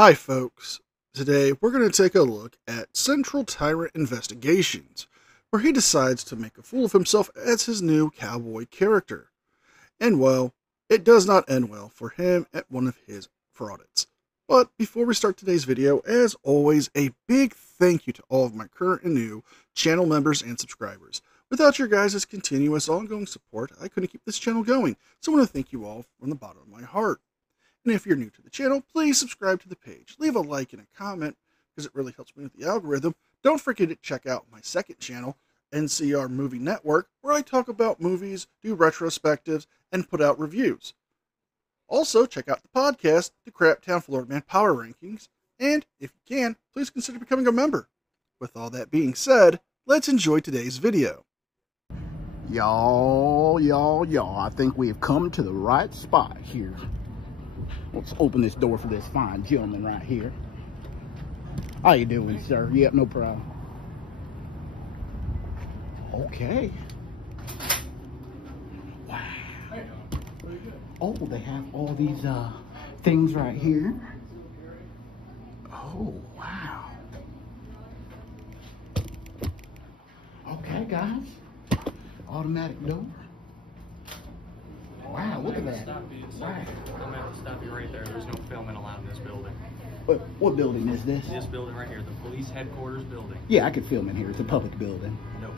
Hi, folks. Today we're going to take a look at Central Tyrant Investigations, where he decides to make a fool of himself as his new cowboy character. And well, it does not end well for him at one of his fraudits. But before we start today's video, as always, a big thank you to all of my current and new channel members and subscribers. Without your guys' continuous ongoing support, I couldn't keep this channel going, so I want to thank you all from the bottom of my heart. And if you're new to the channel, please subscribe to the page, leave a like and a comment, because it really helps me with the algorithm. Don't forget to check out my second channel, NCR Movie Network, where I talk about movies, do retrospectives, and put out reviews. Also, check out the podcast, the Craptown Florida Man Power Rankings, and if you can, please consider becoming a member. With all that being said, let's enjoy today's video. Y'all, I think we have come to the right spot here. Let's open this door for this fine gentleman right here. How you doing, sir? Yep, no problem. Okay. Wow. Oh, they have all these things right here. Oh, wow. Okay, guys. Automatic door. Wow, look at that. Stop you. Wow. I'm going to have to stop you right there. There's no filming allowed in this building. What building is this? This building right here, the police headquarters building. Yeah, I could film in here. It's a public building. Nope.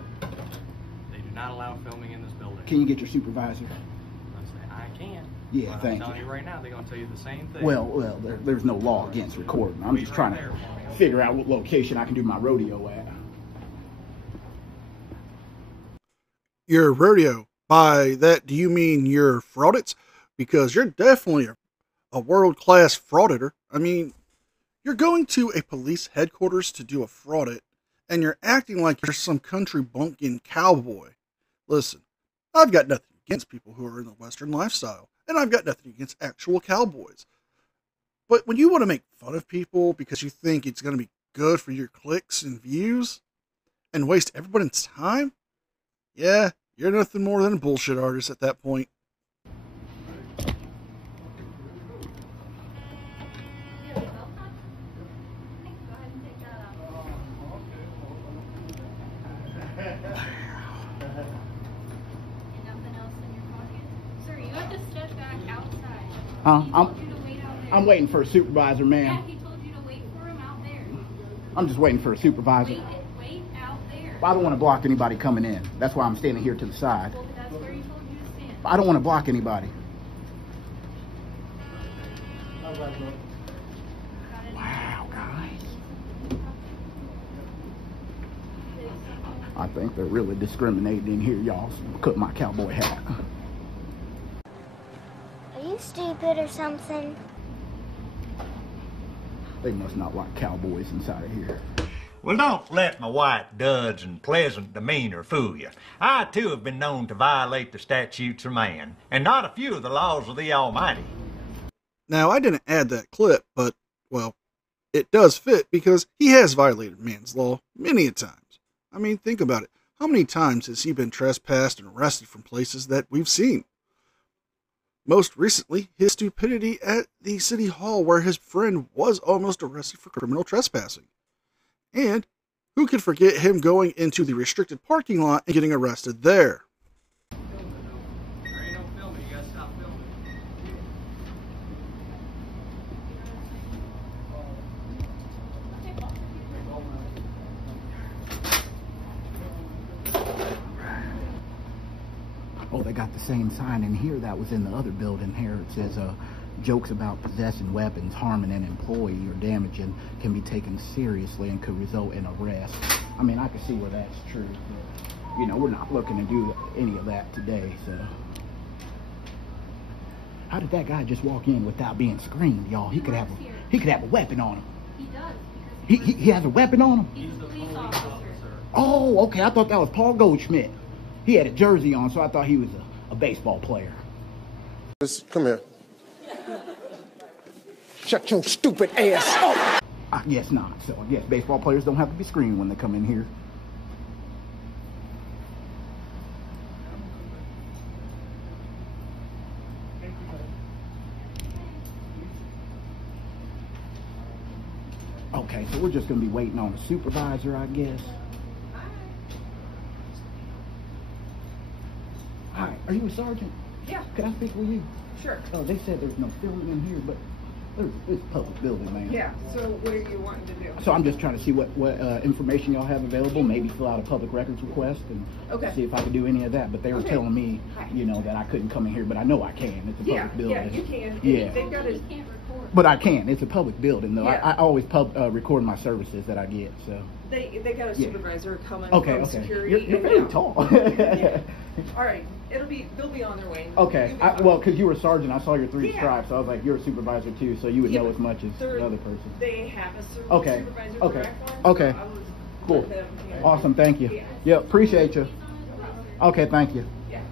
They do not allow filming in this building. Can you get your supervisor? I can. Yeah, but thank I'm telling you. you right now, they're going to tell you the same thing. Well, there's no law against recording. I'm just trying to figure out what location I can do my rodeo at. Your rodeo. By that, do you mean your fraudits? Because you're definitely a world-class frauditor. I mean, you're going to a police headquarters to do a fraudit, and you're acting like you're some country bumpkin cowboy. Listen, I've got nothing against people who are in the Western lifestyle, and I've got nothing against actual cowboys. But when you want to make fun of people because you think it's going to be good for your clicks and views, and waste everybody's time, yeah, you're nothing more than a bullshit artist at that point. I'm waiting for a supervisor, ma'am. Yeah, he told you to wait for him out there. I'm just waiting for a supervisor. Wait out there. I don't want to block anybody coming in. That's why I'm standing here to the side. Well, that's where he told you to stand. I don't want to block anybody. Wow, guys. I think they're really discriminating in here, y'all. So cut my cowboy hat. Are you stupid or something? They must not like cowboys inside of here. Well, don't let my white duds and pleasant demeanor fool you. I, too, have been known to violate the statutes of man, and not a few of the laws of the Almighty. Now, I didn't add that clip, but, well, it does fit because he has violated man's law many a times. I mean, think about it. How many times has he been trespassed and arrested from places that we've seen? Most recently, his stupidity at the city hall where his friend was almost arrested for criminal trespassing. And who could forget him going into the restricted parking lot and getting arrested there? There ain't no filming. You got to stop filming. Oh, they got the same sign in here that was in the other building here. It says, jokes about possessing weapons, harming an employee, or damaging can be taken seriously and could result in arrest. I mean, I can see where that's true. But, you know, we're not looking to do any of that today, so. How did that guy just walk in without being screened, y'all? He could have a weapon on him. He does. Because He has a weapon on him? he's a police officer. Oh, okay. I thought that was Paul Goldschmidt. He had a jersey on, so I thought he was a baseball player. Come here. Shut your stupid ass up. I guess not. So I guess baseball players don't have to be screened when they come in here. Okay, so we're just gonna be waiting on a supervisor, I guess. Hi, are you a sergeant? Yeah. Could I speak with you? Sure. Oh, they said there's no filming in here, but it's a public building, man. Yeah, so what are you wanting to do? So I'm just trying to see what information y'all have available, maybe fill out a public records request and see if I could do any of that. But they were telling me, you know, that I couldn't come in here, but I know I can. It's a public building. Yeah, you can. Yeah. They've got You can't record. But I can. It's a public building, though. Yeah. I always record my services that I get, so. they got a supervisor coming Okay, from okay. security. You're very tall. Yeah. All right, they'll be on their way. Okay, well, because you were a sergeant, I saw your 3 Yeah. stripes, so I was like, you're a supervisor too, so you would know but as much as the other person. They have a Okay, supervisor okay, direct line, okay. so I was Cool. with them, you know. Awesome, thank you. Yeah. Yep, appreciate you. Okay, thank you. Yeah.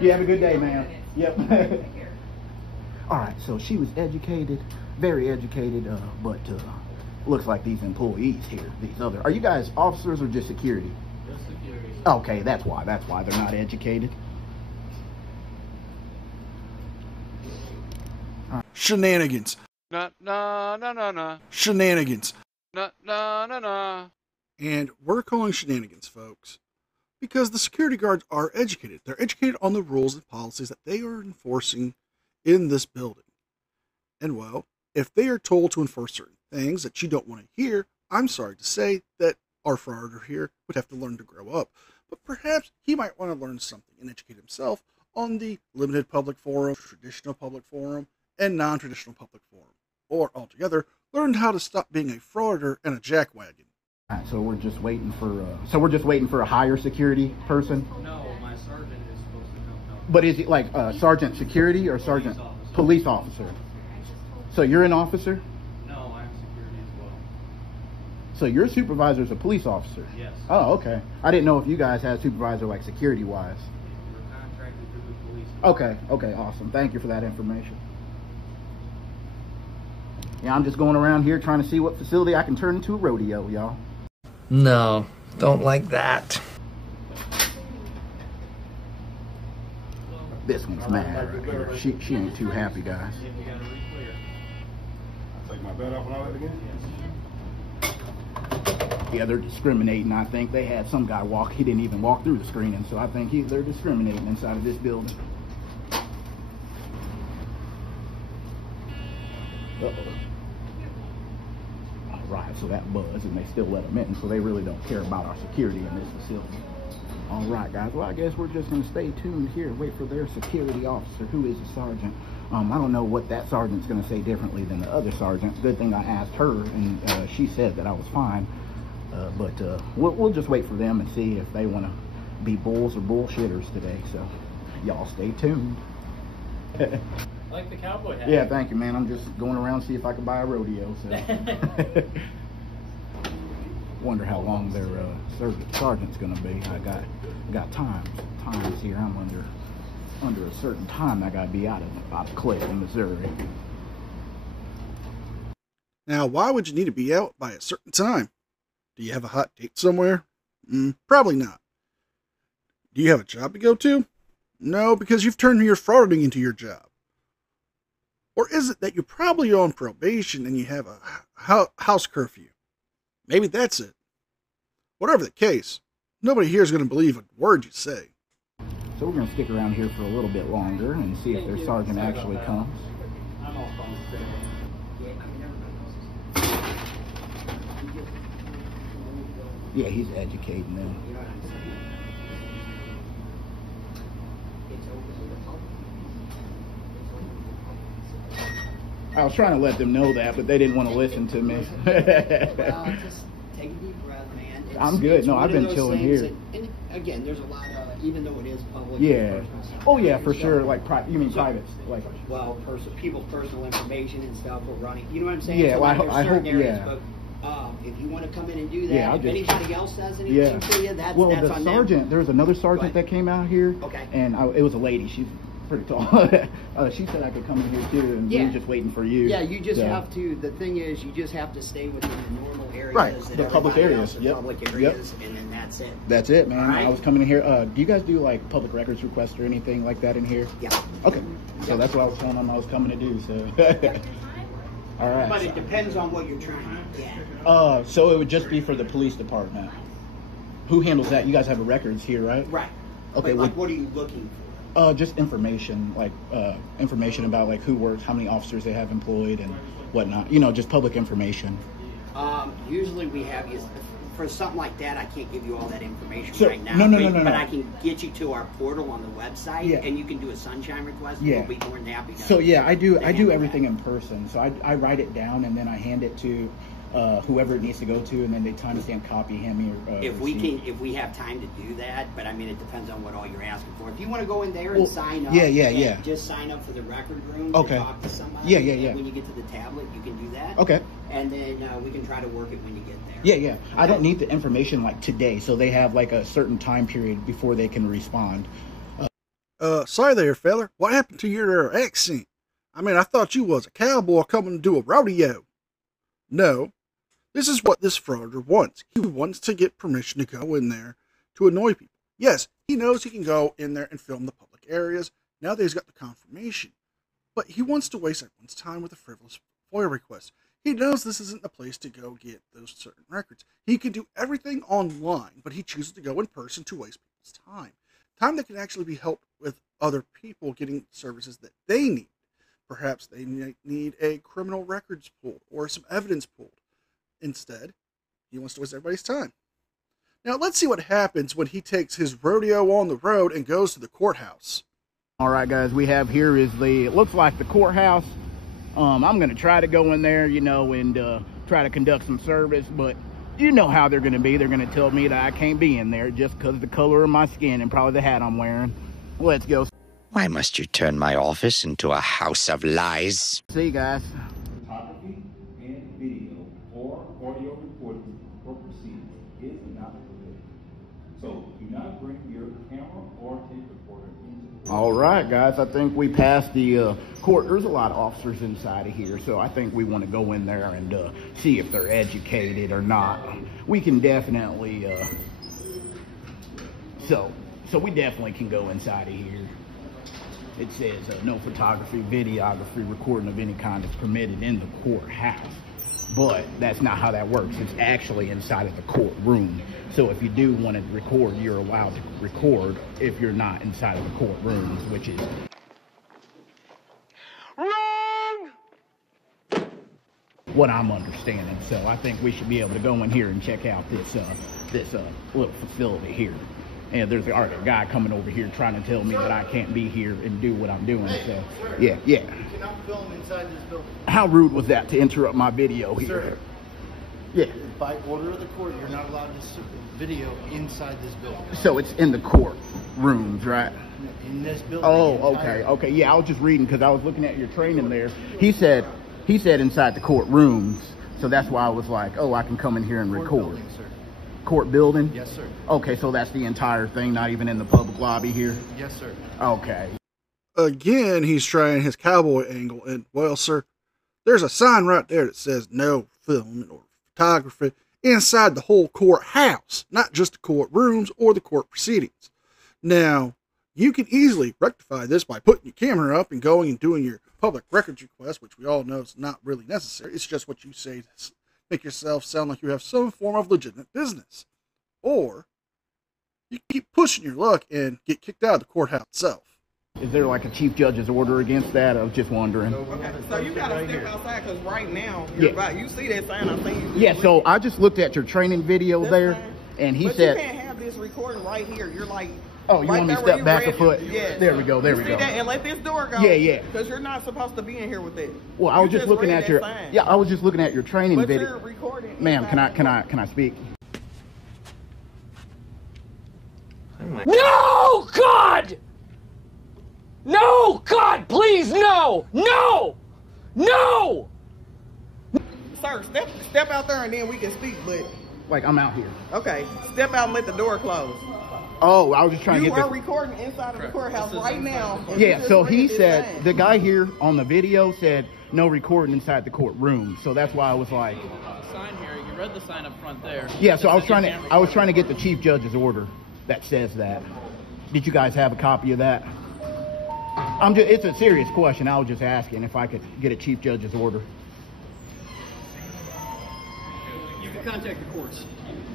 You have a good day, ma'am. Yep. Take care. All right, so she was educated, very educated, but looks like these employees here, these other, are you guys officers or just security? Just security. Okay, that's why they're not educated. Shenanigans. Na na na na na Shenanigans. na na na na. And we're calling shenanigans, folks, because the security guards are educated. They're educated on the rules and policies that they are enforcing in this building. And well, if they are told to enforce certain things that you don't want to hear, I'm sorry to say that our Frauditor here would have to learn to grow up. But perhaps he might want to learn something and educate himself on the limited public forum, traditional public forum, and non-traditional public forum. Or altogether, learn how to stop being a frauditor and a jackwagon. All right, so we're just waiting for a higher security person. No, my sergeant is supposed to come help. But is it like sergeant security or sergeant police officer? So you're an officer? No, I'm security as well. So your supervisor is a police officer? Yes. Oh, okay. I didn't know if you guys had a supervisor like security wise. We're contracted through the police. Okay, awesome. Thank you for that information. Yeah, I'm just going around here trying to see what facility I can turn into a rodeo, y'all. No, don't like that. This one's mad right here. She ain't too happy, guys. We got to re-clear. Take my belt off and all that again? Yeah, they're discriminating. I think they had some guy walk. He didn't even walk through the screening, so I think they're discriminating inside of this building. Uh-oh. All right, so that buzz, and they still let them in, so they really don't care about our security in this facility. All right, guys. Well, I guess we're just going to stay tuned here, wait for their security officer, who is a sergeant. I don't know what that sergeant's going to say differently than the other sergeant. Good thing I asked her, and she said that I was fine. But we'll just wait for them and see if they want to be bulls or bullshitters today. So y'all stay tuned. I like the cowboy hat. Yeah, thank you, man. I'm just going around to see if I can buy a rodeo. So wonder how long their sergeant's going to be. I got times here. I'm under a certain time. I got to be out of Clayton, Missouri. Now, why would you need to be out by a certain time? Do you have a hot date somewhere? Probably not. Do you have a job to go to? No, because you've turned your frauditing into your job. Or is it that you're probably on probation and you have a house curfew? Maybe that's it. Whatever the case, nobody here is going to believe a word you say. So we're going to stick around here for a little bit longer and see if their sergeant actually comes. I'm off on the Yeah, he's educating them. I was trying to let them know that, but they didn't want to listen to me. Well, just take a deep breath, man. I'm good. No, I've been chilling here. And again, there's a lot of, even though it is public. Yeah. Oh yeah, for sure. Like you mean private? Like. Well, people's personal information and stuff are running. You know what I'm saying? Yeah. So Well, there's I hope. certain areas, Yeah. But, if you want to come in and do that, Yeah, if anybody else says anything Yeah. to you, that's Well, on the sergeant. There was another sergeant that came out here. Okay. And it was a lady. She's pretty tall. She said I could come in here too, and we were just waiting for you. Yeah, you just have to. The thing is, you just have to stay within the normal areas. Right, That the public everybody areas. else, Yep. Public areas, and then that's it. That's it, man. All right. I was coming in here. Do you guys do like public records requests or anything like that in here? Yeah. Okay. So that's what I was telling them I was coming to do. So. All right. But it depends on what you're trying to get. So it would just be for the police department. Who handles that? You guys have records here, right? Right. Okay. But, like, what are you looking for? Just information, like information about like who works, how many officers they have employed, and whatnot. You know, just public information. Usually we have you. For something like that, I can't give you all that information right now. No. But I can get you to our portal on the website, and you can do a sunshine request. Yeah. We'll be more than happy to. So yeah, I do everything in person. So I write it down and then I hand it to whoever it needs to go to, and then they timestamp copy hand me. If we have time to do that, but I mean it depends on what all you're asking for. If you want to go in there and sign up, yeah. Just sign up for the record room. Okay. To talk to somebody. Yeah. When you get to the tablet, you can do that. Okay. And then we can try to work it when you get there. Yeah. I don't need the information like today, so they have like a certain time period before they can respond. Sorry there, feller. What happened to your accent? I mean, I thought you was a cowboy coming to do a rodeo. No. This is what this frauditor wants. He wants to get permission to go in there to annoy people. Yes, he knows he can go in there and film the public areas. Now that he's got the confirmation. But he wants to waste everyone's time with a frivolous FOIA request. He knows this isn't the place to go get those certain records. He can do everything online, but he chooses to go in person to waste people's time. Time that can actually be helped with other people getting services that they need. Perhaps they need a criminal records pulled or some evidence pulled. Instead, he wants to waste everybody's time. Now, let's see what happens when he takes his rodeo on the road and goes to the courthouse. All right, guys, we have here is it looks like the courthouse. I'm going to try to go in there, you know, and try to conduct some service, but you know how they're going to be. They're going to tell me that I can't be in there just because of the color of my skin and probably the hat I'm wearing. Let's go. Why must you turn my office into a house of lies? See you guys. Photography and video or audio recording or proceedings is not permitted. So do not bring your camera or tape recorder into the All right, guys, I think we passed the court. There's a lot of officers inside of here, so I think we want to go in there and see if they're educated or not. We can definitely, so we definitely can go inside of here. It says no photography, videography, recording of any kind is permitted in the courthouse. But that's not how that works. It's actually inside of the courtroom. So if you do want to record, you're allowed to record if you're not inside of the courtrooms, which is wrong, what I'm understanding. So I think we should be able to go in here and check out this little facility here. And there's a guy coming over here trying to tell me that I can't be here and do what I'm doing. So yeah. You cannot film inside this building. How rude was that to interrupt my video here? Sir, yeah. by order of the court, you're not allowed to video inside this building. So it's in the court rooms, right? In this building. Oh, okay. Yeah, I was just reading because I was looking at your training there. He said inside the court rooms. So that's why I was like, oh, I can come in here and record. Building, sir. Court building? Yes, sir. Okay, so that's the entire thing, not even in the public lobby here? Yes, sir. Okay. Again, he's trying his cowboy angle, and, well, sir, there's a sign right there that says no filming or photography inside the whole courthouse, not just the courtrooms or the court proceedings. Now, you can easily rectify this by putting your camera up and going and doing your public records request, which we all know is not really necessary. It's just what you say to make yourself sound like you have some form of legitimate business. Or you keep pushing your luck and get kicked out of the courthouse itself. Is there like a chief judge's order against that? I was just wondering. Okay, so you gotta step outside because right now you see that sign I seen. Yeah, so I just looked at your training video there, and he said, you can't have this recording right here. You're like, oh, you want me to step back a foot? Yeah. There we go. There we go. See that? And let this door go. Yeah. Because you're not supposed to be in here with it. Well, I was just looking at your sign. I was just looking at your training But video. you're recording. Ma'am, can I speak? No, God! No, God, please, no! No! No! Sir, step out there and then we can speak, but... Like, I'm out here. Okay, step out and let the door close. Oh, I was just trying to get You are recording inside of the courthouse right now. Yeah, so he said, the guy here on the video said, no recording inside the courtroom. So that's why I was like... Sign here, you read the sign up front there. Yeah, so I was trying to get the chief judge's order that says that. Did you guys have a copy of that? It's a serious question. I was just asking if I could get a chief judge's order. contact the courts.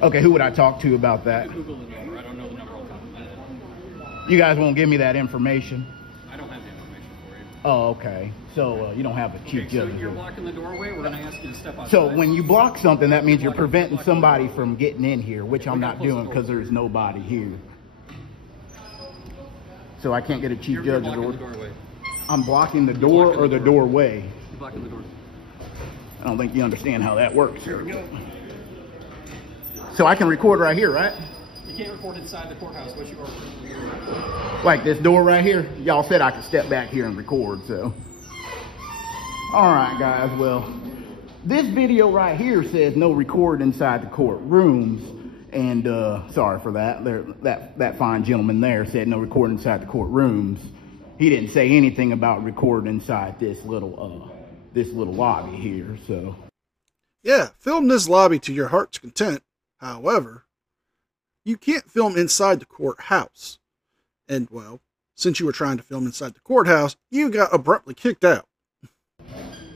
Okay, who would I talk to about that? Google the number. I don't know the number off the top of my head. You guys won't give me that information? I don't have the information for you. Oh, okay. So you don't have a chief Okay, so judge. you're blocking the doorway. We're going to ask you to step outside. So when you block something, that means you're preventing somebody from getting in here, which I'm not doing because there's nobody here. So I can't get a chief judge blocking door. the doorway. I'm blocking the door or the doorway. You're blocking the door. I don't think you understand how that works. Here we go. So I can record right here, right? You can't record inside the courthouse unless you are. Like this door right here? Y'all said I could step back here and record, so. All right, guys, well, this video right here says no record inside the courtrooms. And sorry for that. That fine gentleman there said no record inside the courtrooms. He didn't say anything about recording inside this little lobby here, so. Yeah, film this lobby to your heart's content. However, you can't film inside the courthouse. And, well, since you were trying to film inside the courthouse, you got abruptly kicked out.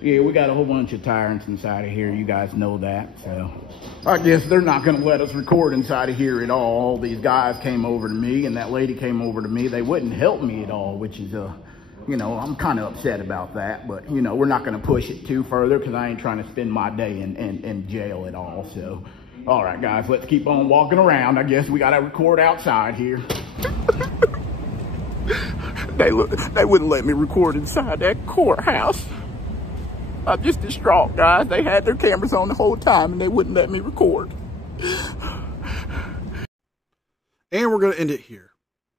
Yeah, we got a whole bunch of tyrants inside of here. You guys know that, so. I guess they're not going to let us record inside of here at all. All these guys came over to me, and that lady came over to me. They wouldn't help me at all, which is, you know, I'm kind of upset about that. But, you know, we're not going to push it too further because I ain't trying to spend my day in jail at all, so. All right, guys, let's keep on walking around. I guess we got to record outside here. They wouldn't let me record inside that courthouse. I'm just distraught, guys. They had their cameras on the whole time, and they wouldn't let me record. And we're going to end it here.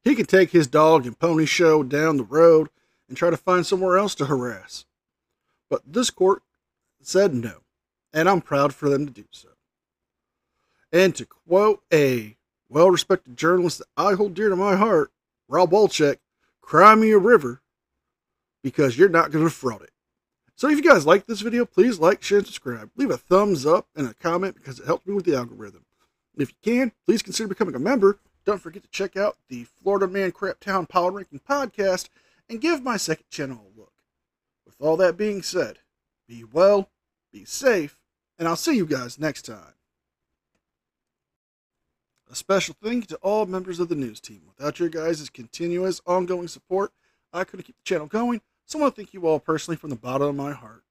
He can take his dog and pony show down the road and try to find somewhere else to harass. But this court said no, and I'm proud for them to do so. And to quote a well-respected journalist that I hold dear to my heart, Rob Wolchek, cry me a river, because you're not going to fraud it. So if you guys like this video, please like, share, and subscribe. Leave a thumbs up and a comment because it helps me with the algorithm. And if you can, please consider becoming a member. Don't forget to check out the Florida Man Crap Town Power Ranking podcast and give my second channel a look. With all that being said, be well, be safe, and I'll see you guys next time. A special thank you to all members of the news team. Without your guys' continuous, ongoing support, I couldn't keep the channel going, so I want to thank you all personally from the bottom of my heart.